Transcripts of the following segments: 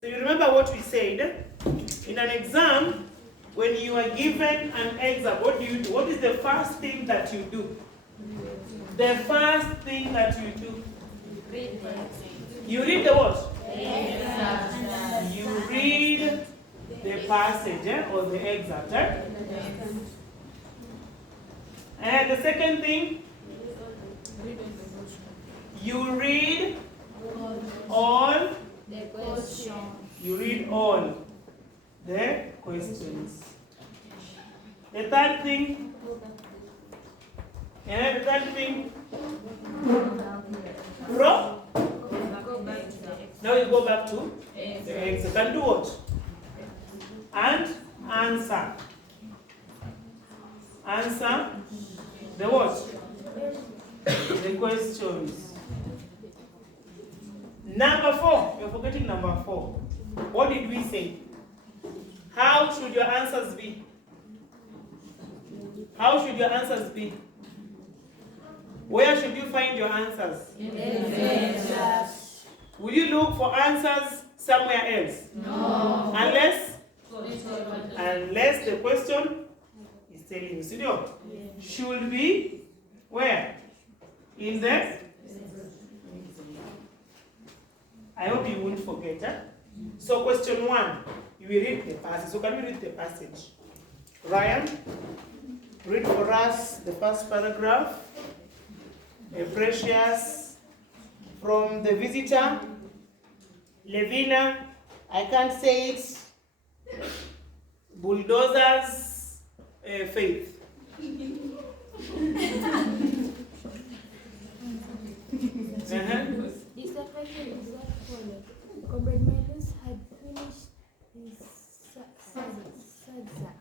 So you remember what we said? In an exam, when you are given an exam, what do you do? What is the first thing that you do? The first thing that you do? You read the what? You read the passage or the excerpt. And the second thing, you read all the question. You read all the questions. The third thing, the third thing, now you go back to the excerpt and do what? And answer. Answer the what? The questions. Number 4, you're forgetting number 4. What did we say? How should your answers be? How should your answers be? Where should you find your answers? Yes. Will you look for answers somewhere else? No. Unless the question is telling you. Studio? Should be where? In the? I hope you won't forget. Huh? So question 1, you will read the passage. So can we read the passage? Ryan, read for us the first paragraph. Precious, from the visitor. Levina, I can't say it. Bulldozers, Faith. Dissertation is as follows. Comrade Melus had finished his sadza.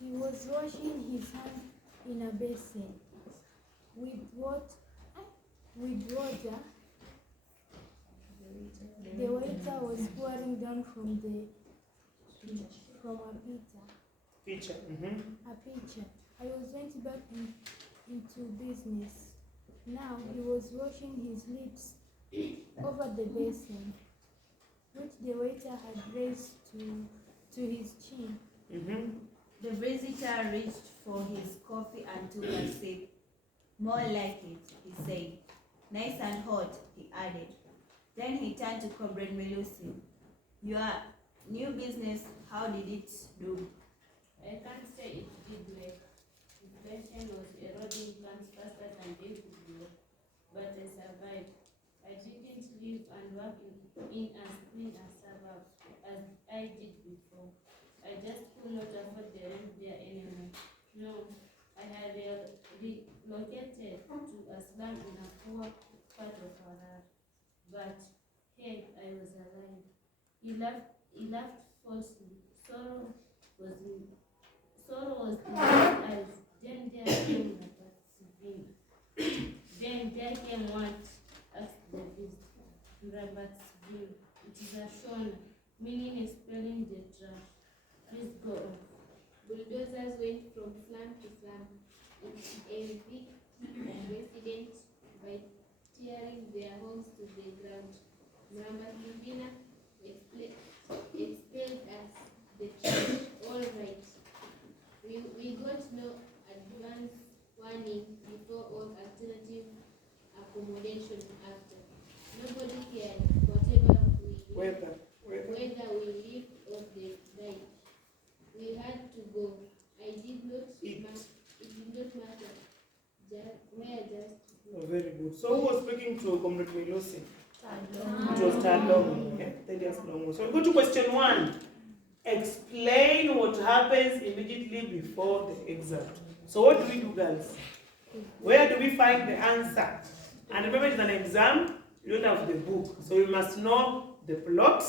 He was washing his hands in a basin with water. The waiter was pouring down from a pitcher. I went back into business. Now he was washing his lips over the basin, which the waiter had raised to his chin. The visitor reached for his coffee and took a sip. More like it, he said. Nice and hot, he added. Then he turned to Comrade Melusi. Your new business, how did it do? I can't say it did well. Inflation was eroding funds faster than they could grow. But I survived. I didn't live and work in as clean a suburb as I did before. I just could not afford the rent there anymore. No, I had relocated to a slum in a poor part of Harar. But hey, I was alive. He laughed falsely. Sorrow was in his eyes. Then there came what? Asked the visitor. It is a shona, meaning expelling the trash. Please go on. Bulldozers went from slum to slum and evicted residents by tearing their homes to the ground. Mrambasivina expelled us the trash. All right. We got no advance warning before all alternative accommodation after. Nobody cared whether we lived or died. We had to go. It did not matter. Very good. So who was speaking to Comrade Melusi? It was Talongo. Okay? So we go to question 1. Explain what happens immediately before the exam. So what do we do, girls? Where do we find the answer? And remember, it's an exam. You don't have the book. So you must know the plot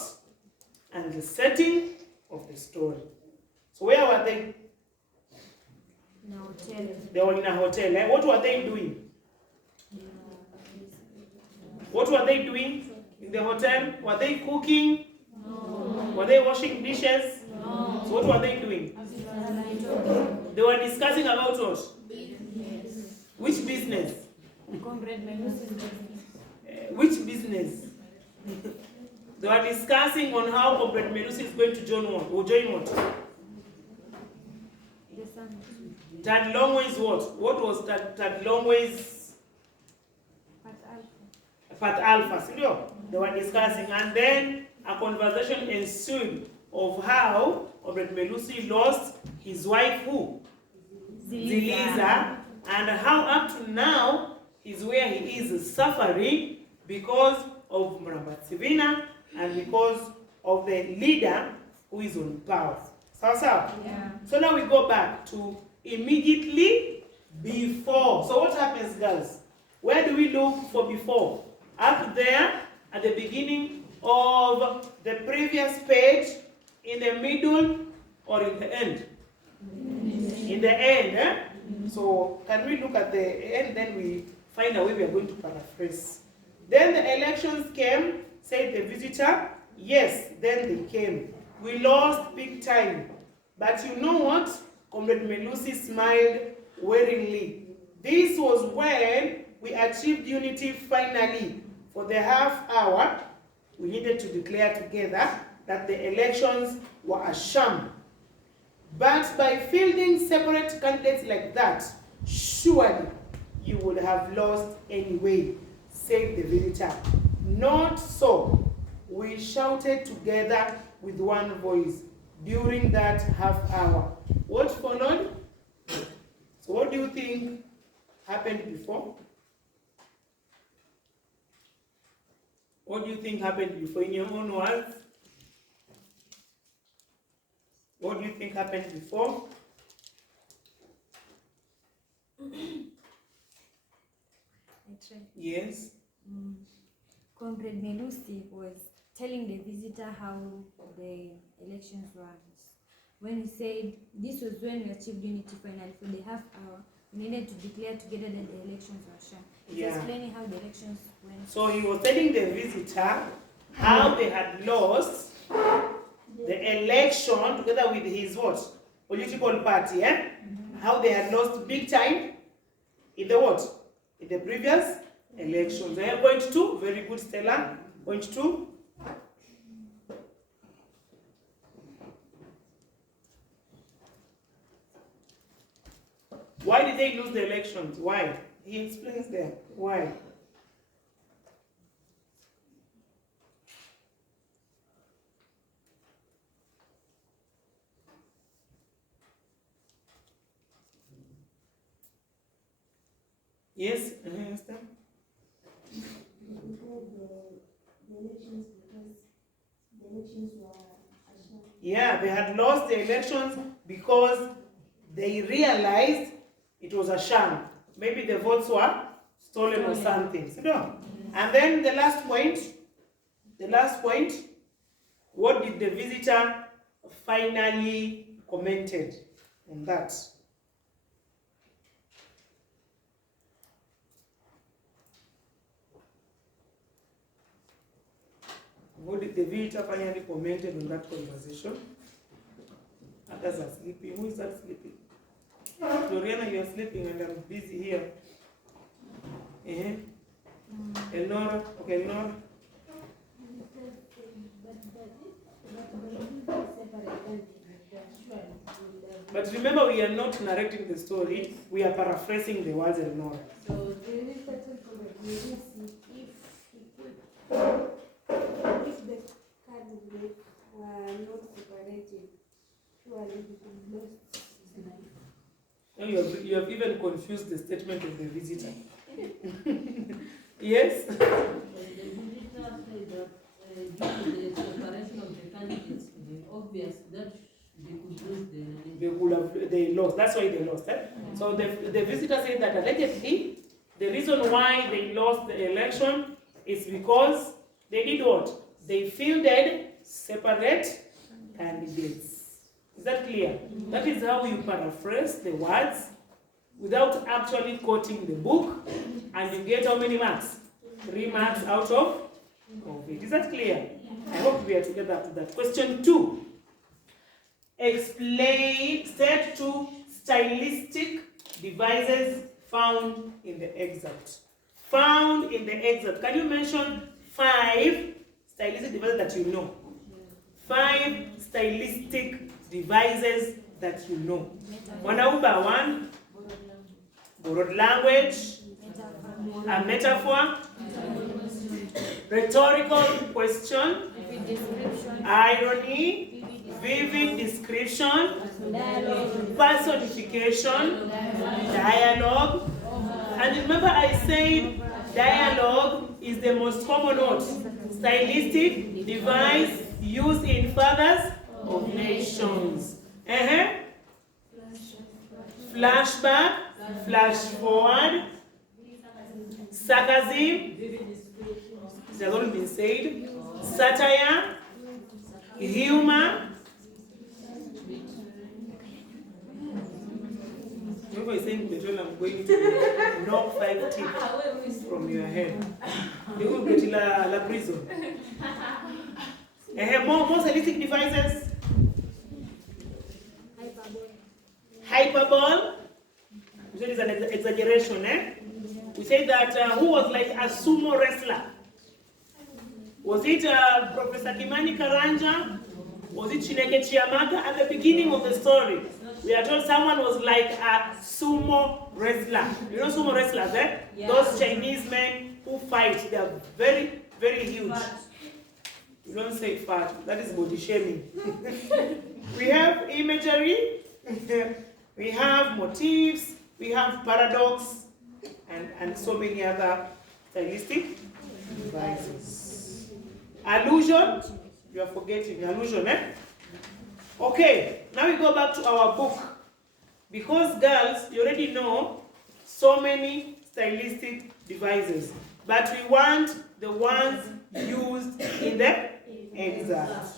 and the setting of the story. So where were they? In a hotel. They were in a hotel. What were they doing? What were they doing in the hotel? Were they cooking? No. Were they washing dishes? No. So what were they doing? They were discussing about what? Business. Which business? Comrade Melusi's business. Which business? They were discussing on how Comrade Melusi is going to join what? Or join what? The summit. Tad Longway's what? What was Tad Longway's Part Alpha. Path Alpha? Sindio? They were discussing, and then a conversation ensued of how Comrade Melusi lost his wife, who? Ziliza, and how up to now he's where he is suffering because of Murabatsivina and because of the leader who is on power. Sawa? Yeah. So now we go back to immediately before. So what happens, girls? Where do we look for before? Up there at the beginning of the previous page, in the middle, or in the end? In the end, eh? So can we look at the end, then we find a way we are going to paraphrase. Then the elections came, said the visitor. Yes, then they came. We lost big time. But you know what? Comrade Melusi smiled wearingly. This was when we achieved unity finally. For the half hour, we needed to declare together that the elections were a sham. But by fielding separate candidates like that, surely you would have lost anyway, said the visitor. Not so. We shouted together with one voice during that half hour. What followed? So what do you think happened before? What do you think happened before in your own words? What do you think happened before? Yes. Comrade Melusi was telling the visitor how the elections were. When he said this was when we achieved unity finally for the half hour, we needed to declare together that the elections were sham. He was explaining how the elections went. So he was telling the visitor how they had lost the election together with his what? Political party, eh? How they had lost big time in the what? In the previous elections. Point 2, very good, Stella. Point 2. Why did they lose the elections? Why? He explains there. Why? Yes? Understand? Yeah, they had lost the elections because they realized it was a sham. Maybe the votes were stolen or something. No. And then the last point, what did the visitor finally commented on that? What did the visitor finally commented on that conversation? Others are sleeping. Who is that sleeping? Floriana, you are sleeping and I'm busy here. Elnora? Okay, Elnora? But remember, we are not narrating the story, we are paraphrasing the words, Elnora. So the minister told Comrade Melusi if the candidates were not separated, surely he could lose his life. No, you have even confused the statement of the visitor. Yes? The visitor said that due to the separation of the candidates, obvious that they could lose They lost. That's why they lost. Eh? So the visitor said that allegedly the reason why they lost the election is because they did what? They fielded separate candidates. Is that clear? That is how you paraphrase the words without actually quoting the book, and you get how many marks? 3 marks out of it. Is that clear? I hope we are together up to that. Question 2. Explain set 2 stylistic devices found in the excerpt. Found in the excerpt. Can you mention 5 stylistic devices that you know. 5 stylistic devices that you know. Wanauba 1, borrowed language, a metaphor, rhetorical question, irony, vivid description, personification, dialogue. And remember I said dialogue is the most common what? Stylistic device used in fathers of nations. Flashback, flash forward, sarcasm, it has already been said, satire, humor. Remember I saying Petrol, I'm going to knock 5 teeth from your head. You will get la prison. More stylistic devices. Hyperbole. We said it's an exaggeration, We say that who was like a sumo wrestler? Was it Professor Kimani Karanja? Was it Chineke Chiamaka? At the beginning of the story, we are told someone was like a sumo wrestler. You know sumo wrestlers, Yeah. Those Chinese men who fight, they are very, very huge. You don't say fat, that is body shaming. We have imagery, we have motifs, we have paradox, and so many other stylistic devices. Allusion, you are forgetting allusion, Okay, now we go back to our book. Because girls, you already know so many stylistic devices, but we want the ones used in the excerpt.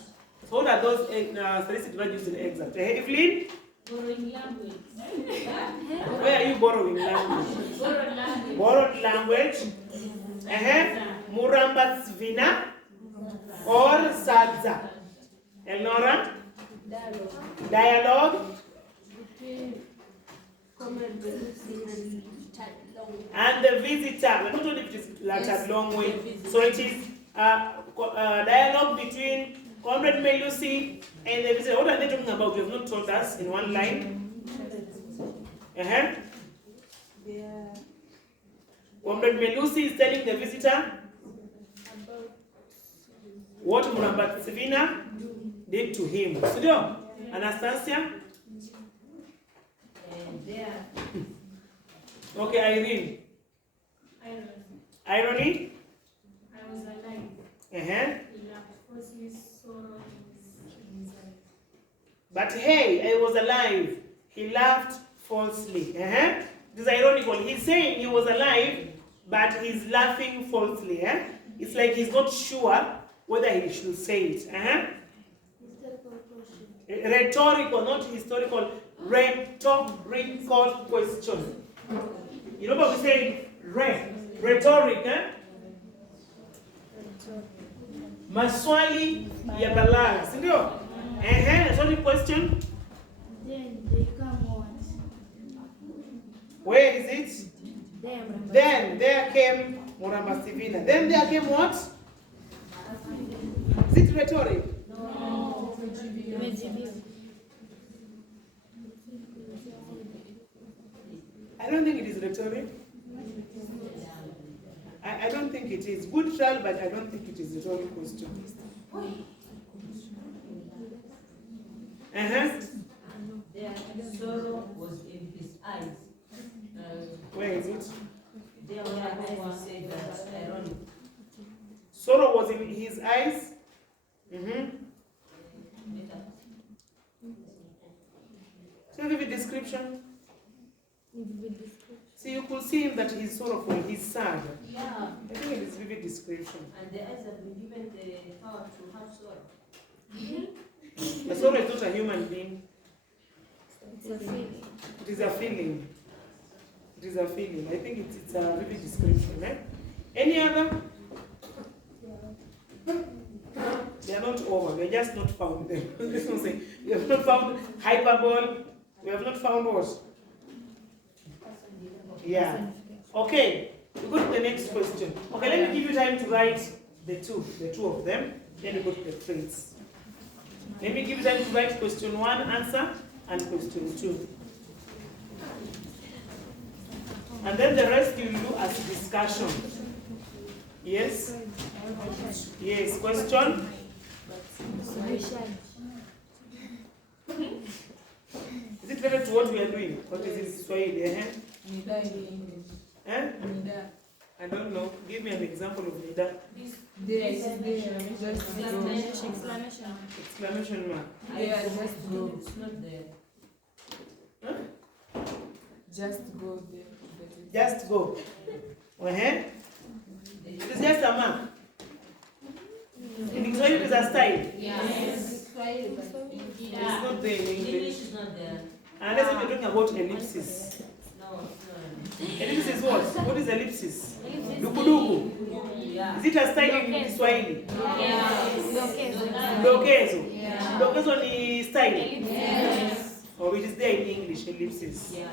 So what are those stylistic devices used in the excerpt? Evelyn? Borrowing language. Where are you borrowing language? Borrowed language. Borrowed language. Muramba Svina or Sadza. Elnora? Dialogue. And the visitor. We're not only if it is like long way. So it is dialogue between Comrade Melusi and the visitor. What are they talking about? You have not told us in one line. Comrade Melusi is telling the visitor what Muramba Sivina did to him. Studio, Anastasia? Okay, Irene. Irony? I was alive. Uh-huh. He laughed falsely, sorrow inside. But hey, I was alive. He laughed falsely. This is ironical. He's saying he was alive, but he's laughing falsely. It's like he's not sure whether he should say it. Rhetorical, not historical. Rhetorical question. You know what we say? Rhetoric. Maswali ya balagha, si ndio? Sorry, question. Then they come what? Where is it? Then there came Muramba Sivina. Then there came what? Is it rhetoric? No. I don't think it is rhetoric. I don't think it is. Good trial, but I don't think it is a rhetoric question. Their sorrow was in his eyes. Where is it? There were say that ironic. Sorrow was in his eyes. So give a description. See, you could see him that he's sorrowful, he's sad. Yeah. I think it is vivid description. And the eyes have been given the power to have sorrow. The sorrow is not a human being. It's a feeling. It is a feeling. It is a feeling. I think it's a vivid description. Any other? They are not over. We have just not found them. This one say, we have not found hyperbole. We have not found what? Yeah. Okay. We go to the next question. Okay, let me give you time to write the two of them, then you go to the traits. Let me give you time to write question 1 answer and question 2. And then the rest you will do as discussion. Yes? Yes, question? Is it related to what we are doing? What is it Swahili? Nida in English. Nida. I don't know. Give me an example of Nida. There is there. Just go. Exclamation mark. Yeah, just go. It's not there. Huh? Just go there. Just go. It is just a mark. In English it is a style. Yes. It's not there in English. English is not there. Unless if you're talking about ellipsis. No, it's not. Ellipsis is what? What is ellipsis? Dukuduku. Yeah. Is it a style in Kiswahili? Yes. Dokezo. Yeah. Dokezo ni style. Yes. Or it is there in English, ellipsis. Yeah.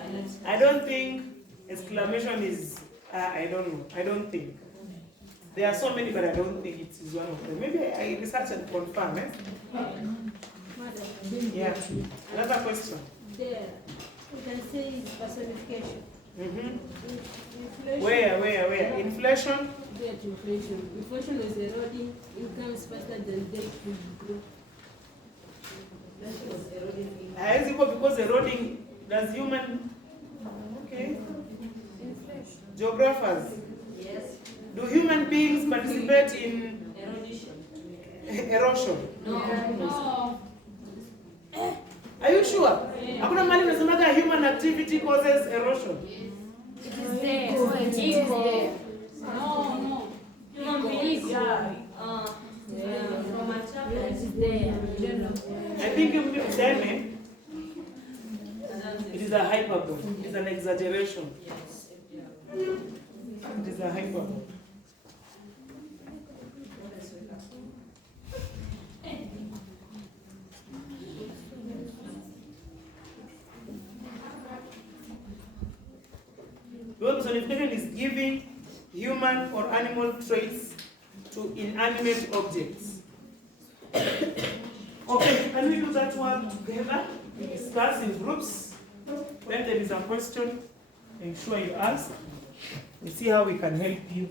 I don't think exclamation is, I don't know. I don't think. There are so many, but I don't think it is one of them. Maybe I research and confirm. Yeah. Another question. There, you can say it's personification. Where? Inflation? Get inflation. Inflation is eroding incomes faster than debt will grow. Is it because eroding does human? Okay. Geographers. Yes. Do human beings participate in erosion? No. Are you sure? Hakuna mahali unasemaga human activity causes erosion. It is there. No. Human beings. From a chapter. It is there. You don't know. I think it is a hyperbole. It is an exaggeration. Yes. It is a hyperbole. Because personification is giving human or animal traits to inanimate objects. Okay, can we do that one together? We discuss in groups. Then there is a question. Make sure you ask. We see how we can help you.